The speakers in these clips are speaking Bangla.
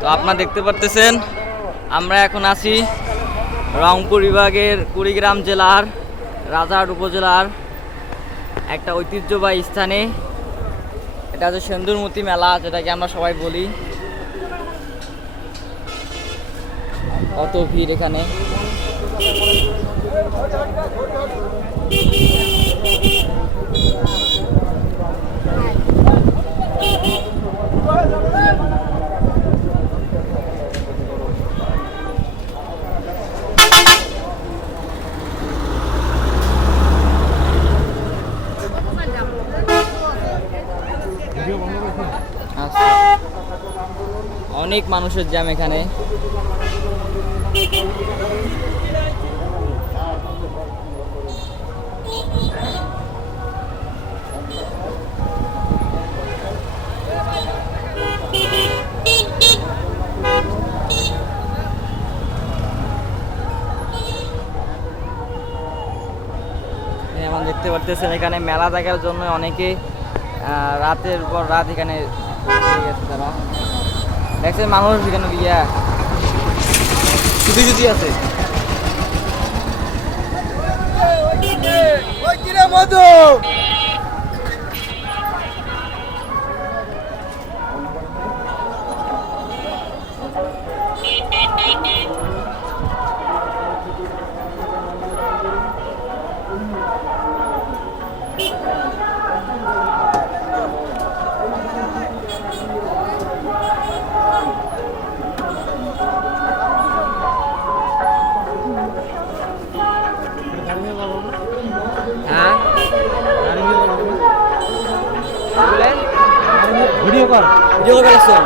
তো আপনারা দেখতে পারতেছেন আমরা এখন আছি রংপুর বিভাগের কুড়িগ্রাম জেলার রাজারহাট উপজেলার একটা ঐতিহ্যবাহী স্থানে। এটা হচ্ছে সেন্দুরমতি মেলা, যেটাকে আমরা সবাই বলি। কত ভিড় এখানে। আচ্ছা, অনেক মানুষের জ্যাম এখানে। যেমন দেখতে পারতেছেন এখানে মেলা দেখার জন্য অনেকে রাতের পর রাত এখানে গেছে। তারা দেখছেন মানুষ এখানে ছুটি আছে। হ্যাঁ, ভিডিও কর আসছেন।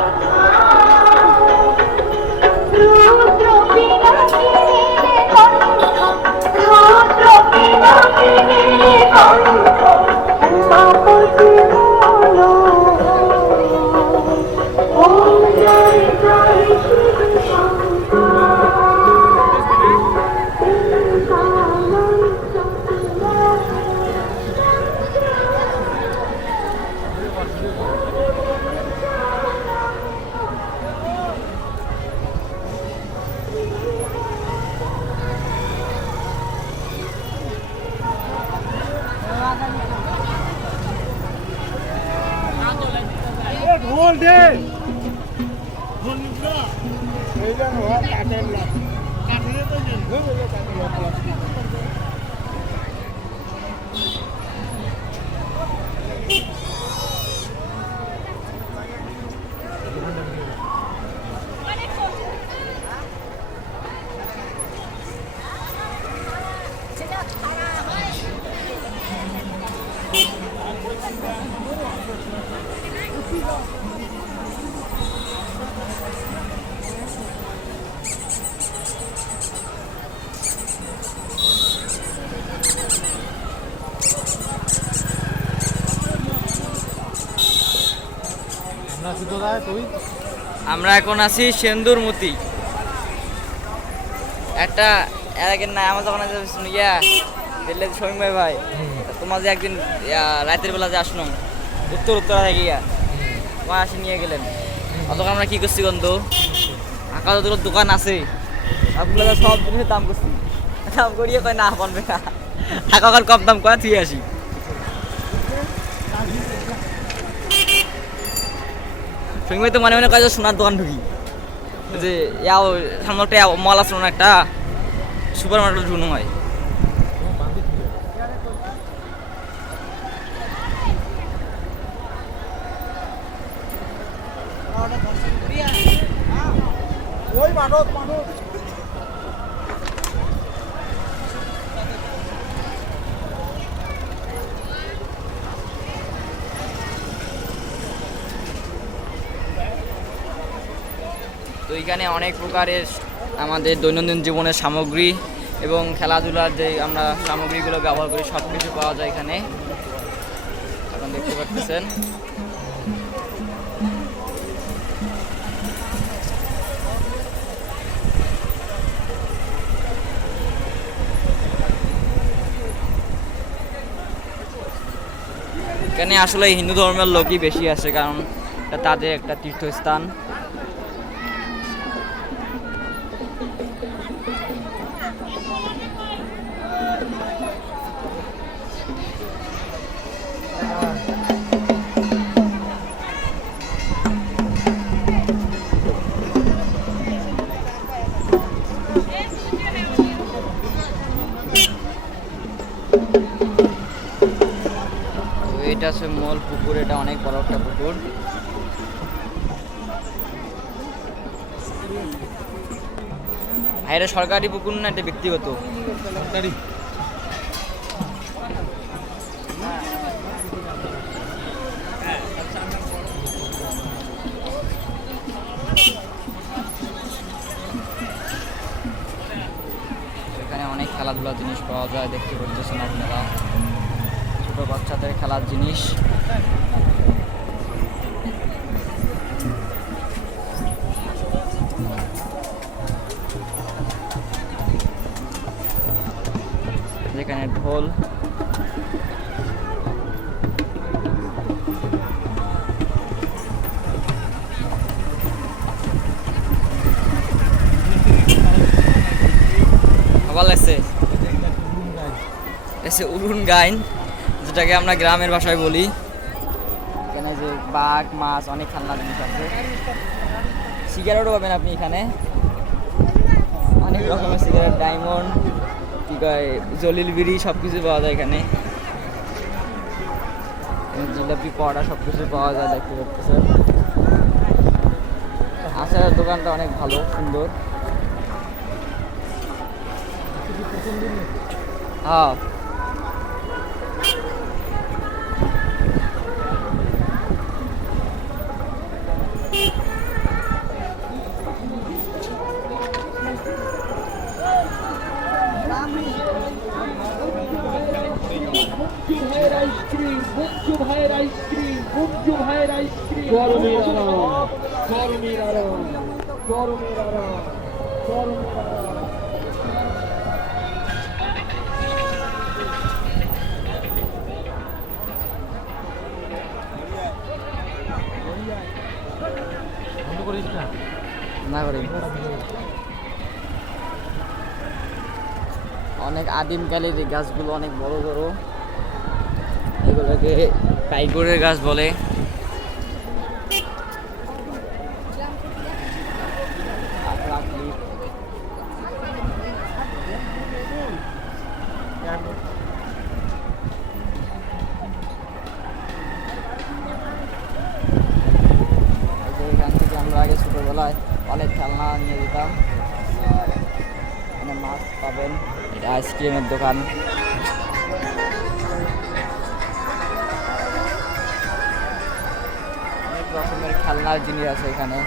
আমরা এখন আছি সেন্দুরমতি। একটা এলাকার না আমার যখন দেখলে শোন ভাই তোমার যে একদিন রাতের বেলা যে আসলাম উত্তরা থেকে তোমার আসে নিয়ে গেলেন। অতক্ষণ আমরা কি করছি গন্ধ আঁকা যতগুলো দোকান আছে সবগুলো সব জিনিসের দাম করছি, দাম করিয়ে কয় না বলবে না, আঁকা কম দাম করে থুয়ে আসি। সঙ্গে তো মনে মনে কয় যে সোনার দোকান ঢুকি, যে সামনে একটা মল আছে না, একটা সুপার মার্কেট ঢুকনো হয়। তো এখানে অনেক প্রকারের আমাদের দৈনন্দিন জীবনের সামগ্রী এবং খেলাধুলার যে আমরা সামগ্রীগুলো ব্যবহার করি সব কিছু পাওয়া যায় এখানে। এখন দেখতে পাচ্ছেন এখানে আসলে হিন্দু ধর্মের লোকই বেশি আসে, কারণ এটা তাদের একটা তীর্থস্থান। এটা হচ্ছে মূল পুকুর, এটা অনেক বড় একটা পুকুর। এটা সরকারি পুকুর না, এটা ব্যক্তিগত? সরকারি। এখানে অনেক খেলাধুলার জিনিস পাওয়া যায়, দেখতে পাচ্ছেন আপনারা, ছোট বাচ্চাদের খেলার জিনিস। যেখানে ঢোল, ভালো লাগছে। এসে উলুন গাইন, যেটাকে আমরা গ্রামের ভাষায় বলি। এখানে যে বাঘ, মাছ, অনেক খেলনা জিনিস আছে। সিগারেটও পাবেন আপনি এখানে, অনেক রকমের সিগারেট, ডায়মন্ড, কি কয় জলিল বিড়ি, সব কিছু পাওয়া যায় এখানে। জিলাপি, পড়া, সব কিছু পাওয়া যায়, দেখতে পাচ্ছেন। আচারের দোকানটা অনেক ভালো, সুন্দর। হ্যাঁ, না করি। অনেক আদিমকালের এই গাছগুলো অনেক বড় বড়, এগুলোকে পাইগরের গাছ বলে। এখান থেকে আমরা আগে ছোটবেলায় অনেক খেলনা নিয়ে যেতাম। এখানে মাছ পাবেন, এটা আইসক্রিমের দোকান। অনেক রকমের খেলনার জিনিস আছে এখানে।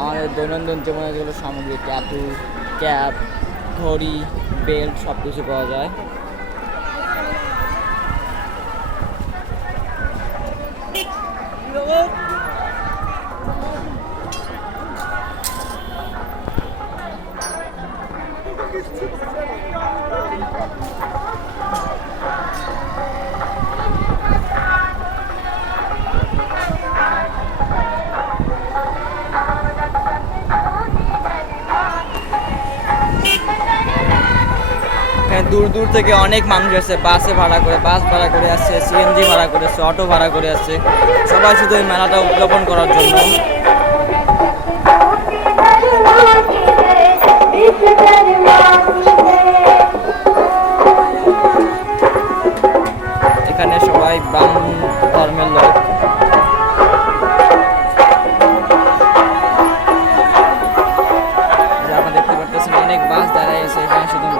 আমাদের দৈনন্দিন জীবনে যেগুলো সামগ্রী, ট্যাটু, ক্যাপ, ঘড়ি, বেল্ট, সব কিছু পাওয়া যায়। দূর দূর থেকে অনেক মানুষ আসছে, বাস ভাড়া করে আসছে, সিএনজি ভাড়া করে আসছে, অটো ভাড়া করে আসছে, সবাই শুধু এই মেলাটা উদযাপন করার জন্য। এখানে সবাই ব্রাহ্মণ ধর্মের লোক। আপনারা দেখতে পাচ্ছেন অনেক বাস দাঁড়ায় আছে এখানে শুধু।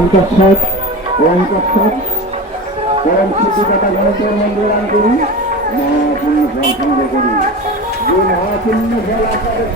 অন্তঃসার অন্তঃসার পরম সিদ্ধিদাতা গণেশের মন্দিরান করি মহাপূর্ণ ফল সংগ্রহ করি যে মহাপূর্ণ ফল আপনাদের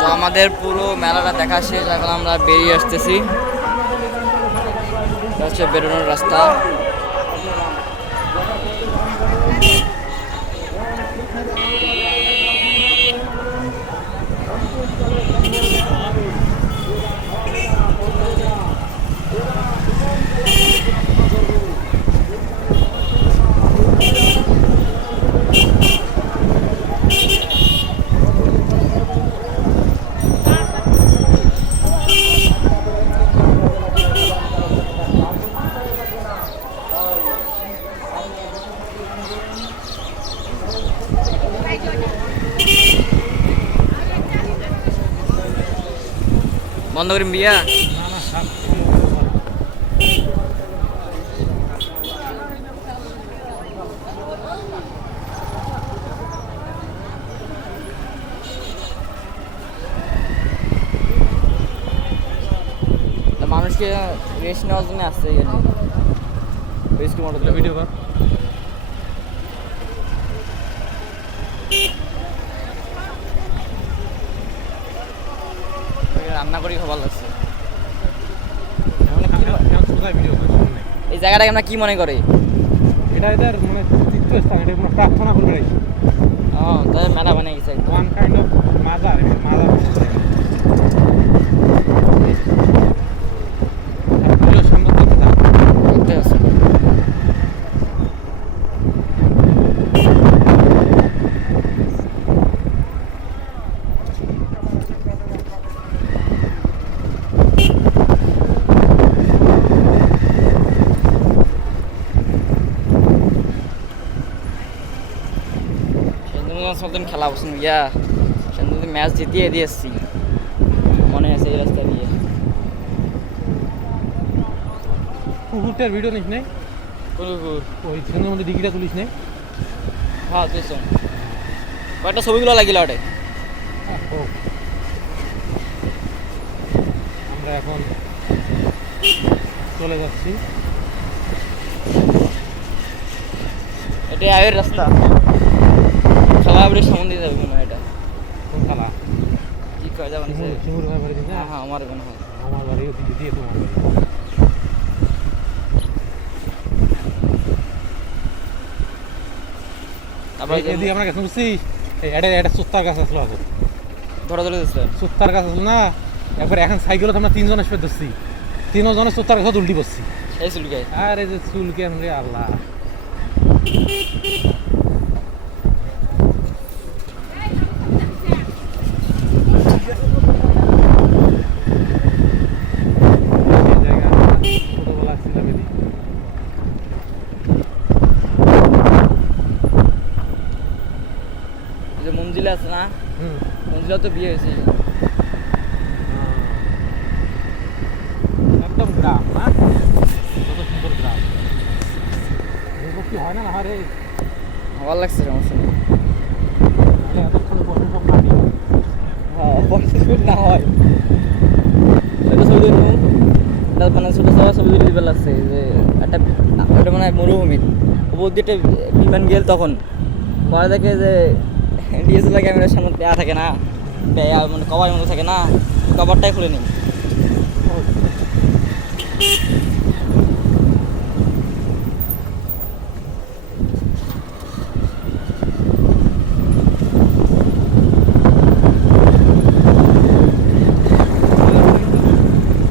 তো আমাদের পুরো মেলাটা দেখা শেষ, এখন আমরা বেরিয়ে আসতেছি। এটা হচ্ছে বেরোনোর রাস্তা। বন্ধ করিম বিয়া মানুষকে রেস্ট নেওয়ার জন্য আসছে এখানে ভিডিও রান্না করি খাবার লাগছে। এই জায়গাটাকে আমরা কি মনে করি? এটা এদের মানে তীর্থস্থান, এটা কোনো প্রার্থনা করবে তাহলে মেলা বানিয়ে গেছে ওয়ান কাইন্ড অফ মাজার, মাজার করতে আছে। দিন খেলা বসুন ইয়া সেদিন ম্যাচ জিতিয়ে দিয়েছি মনে আছে এই রাস্তা দিয়ে। কুকুরটার ভিডিও নিস নাই? কোন কুকুর? ওই সঙ্গে মধ্যে ডিগ্রিটা তুলিস নাই? হ্যাঁ তুই শোন কয়েকটা ছবিগুলো লাগিল ওটে। আমরা এখন চলে যাচ্ছি। এটা আয়ের রাস্তা, খেলা আপনি সামনে দিয়ে যাবে মনে হয়। এটা কোন খেলা? কি কয় যাবেন? শিমুর ভাই বাড়ি? হ্যাঁ হ্যাঁ আমার মনে হয়। আমার বাড়িও দিকে দিয়ে তোমার বাড়ি। তারপরে এদিকে আমরা গেছি বুঝছি, এটা সুত্তার গাছ আসলো আগে, ধরা ধরে দিচ্ছিলেন সুত্তার গাছ আসলো না। এরপরে এখন সাইকেলত আমরা তিনজন এসে ধরছি, তিনজনের সুত্তার গাছ উল্টি বসছি। এই চুলকায় আর এই যে চুলকে আমরা আল্লাহ মঞ্জিলা আছে না, মঞ্জিলা তো বিয়ে হয়েছে একদম গ্রাম। হ্যাঁ কত সুন্দর গ্রাম, কি হয় না না? রে ভালো লাগছে সমস্যা নেই। এতক্ষণ বসে সব কাটি না হয় এটা ছবি মানে ছোটো ছোটো ছবি তুলে দিতে লাগছে যে একটা ওটা মানে মরুভূমি উপর দিয়ে একটা বিমান গেল, তখন পরে দেখে যে ডিএসএলআর ক্যামেরার সামনে দেওয়া থাকে না, মানে কভারের মতো থাকে না, কভারটাই খুলে নিই।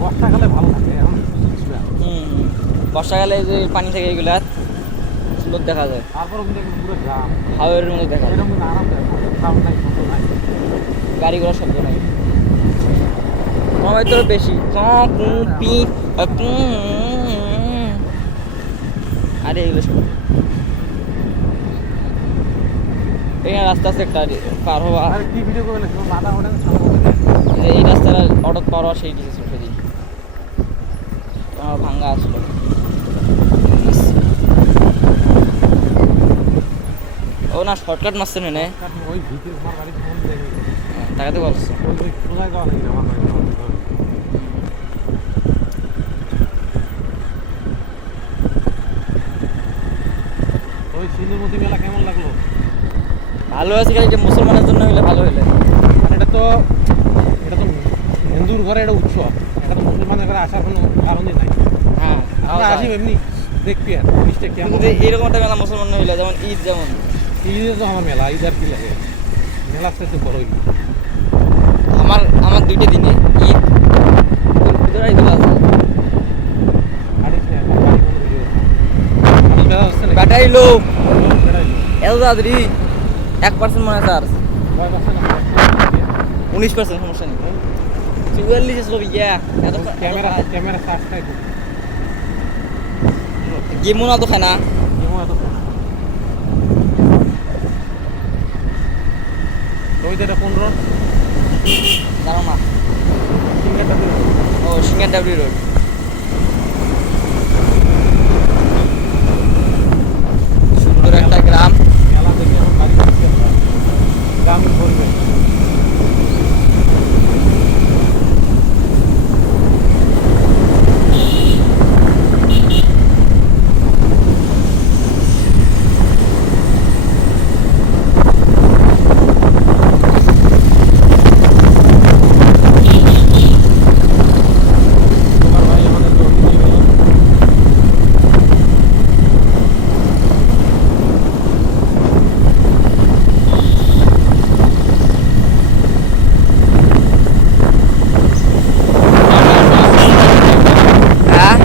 বর্ষাকালে ভালো থাকে, এখন বর্ষাকালে যে পানি থাকে এগুলা সুন্দর দেখা যায়, তারপরে কিন্তু পুরো গ্রাম হাওয়ার মতো দেখা যায়। এরকম আরাম দেয়, নাই গাড়িগুলোর শব্দ নাই আমার তো বেশি আরে এগুলো শব্দ এখানে রাস্তা আছে একটা পার হওয়া আরে কি ভিডিও করবে না মাথা ওঠে না এই রাস্তাটা অটো পার হওয়া সেই দিকে সেদিন আমার ভাঙ্গা আসলো ও না শর্টকাট মারছে নে ওই ভিতরে আমার বাড়ি ফোন দেখে টাকা তো বলছো ওই কোথায় যাওয়া নাকি আমার বাড়ি ওই সিন্ধুমতি মেলা কেমন লাগলো? ভালো আছে খালি মুসলমানের জন্য হইলে ভালো হইলে এটা তো হিন্দুর ঘরে এটা উৎসব, এটা তো মুসলমানের ঘরে আসার কোনো কারণই নাই। হ্যাঁ আমরা আসি এমনি দেখবি আর জিনিসটা কেমন। কিন্তু এরকম একটা মেলা মুসলমান হইলে যেমন ঈদ যেমন ঈদে তো আমার মেলা, ঈদ আর কি লাগে, মেলা তো বড় ঈদ। আমার দুইটা দিনে ঈদ ভিতরে ঈদ আছে ব্যাটারি লো এত তাড়াতাড়ি 1% মনে চার্জ 19% সমস্যা নেই 44 ছিল ইয়া এত ক্যামেরা চার্জ খাই গেম মনে তো খায় না ওই যেটা 15 জানো না ও সিঙ্গার ডাব্লিউ রোড সুন্দর একটা গ্রাম মেলা দেখে আমার বাড়ি যাচ্ছি আমরা, গ্রামীণ পরিবেশ। হ্যাঁ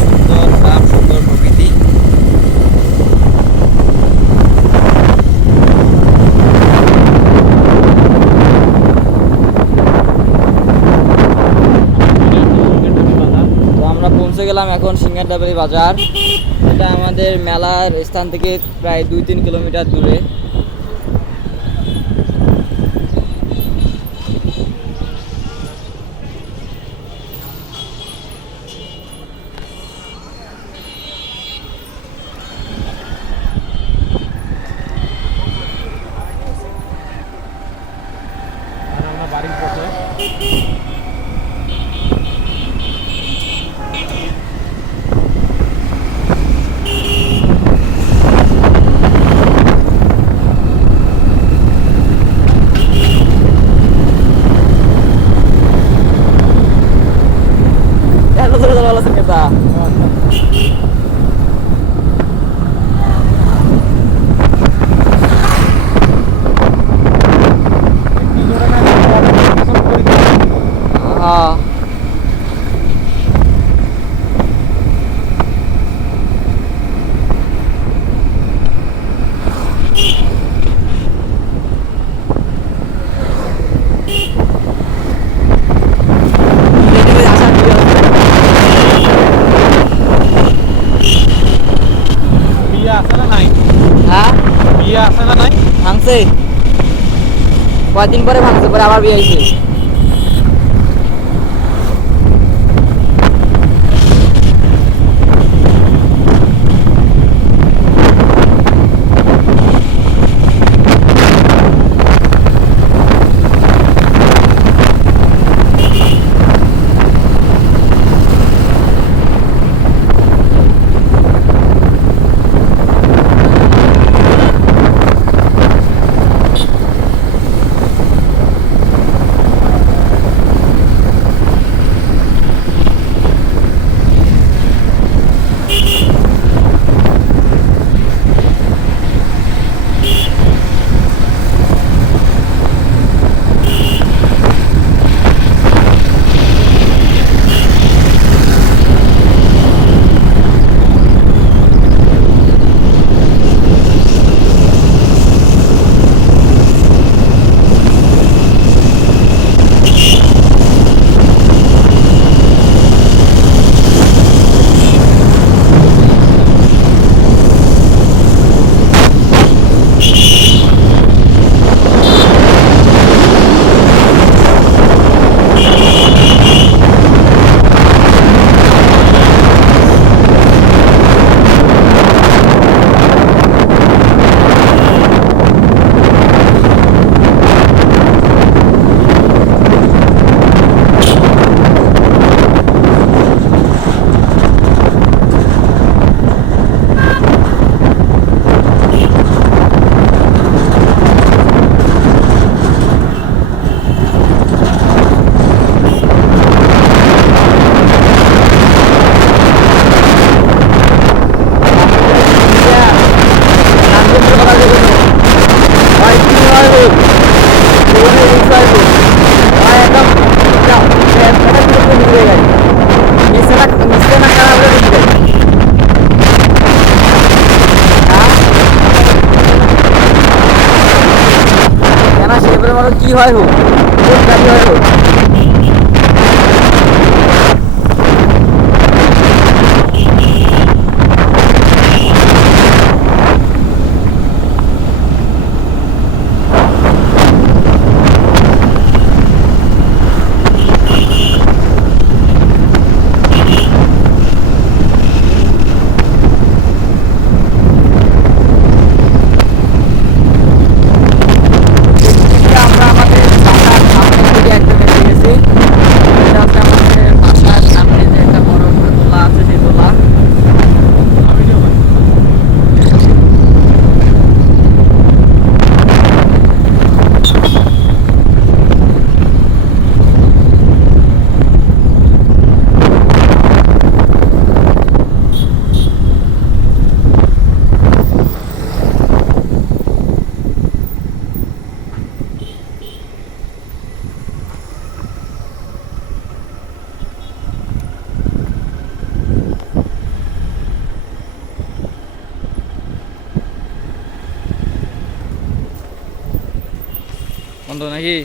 সুন্দর গ্রাম সুন্দর প্রকৃতি তো আমরা পৌঁছে গেলাম এখন সিঙ্গারডাবলি বাজার এটা আমাদের মেলার স্থান থেকে প্রায় 2-3 কিলোমিটার দূরে আর আমরা বাড়ির পথে এত ধরে ভালো আছে কেতা হ্যাঁ বিয়ে আছে না নাই? হ্যাঁ বিয়ে আছে না নাই? ভাঙছে কয়দিন পরে ভাঙছে পরে আবার বিয়ে হয়েছে এবার মারো কি হয় হোক, কোন গাড়ি হয় হোক। আমরা আমাদের বাসার সামনের দিকে একদম এসে গেছি। এটা হচ্ছে আমাদের বাসার সামনে যে একটা বড় একটা তোলা আছে, সেই তোলা। বন্ধ নাকি?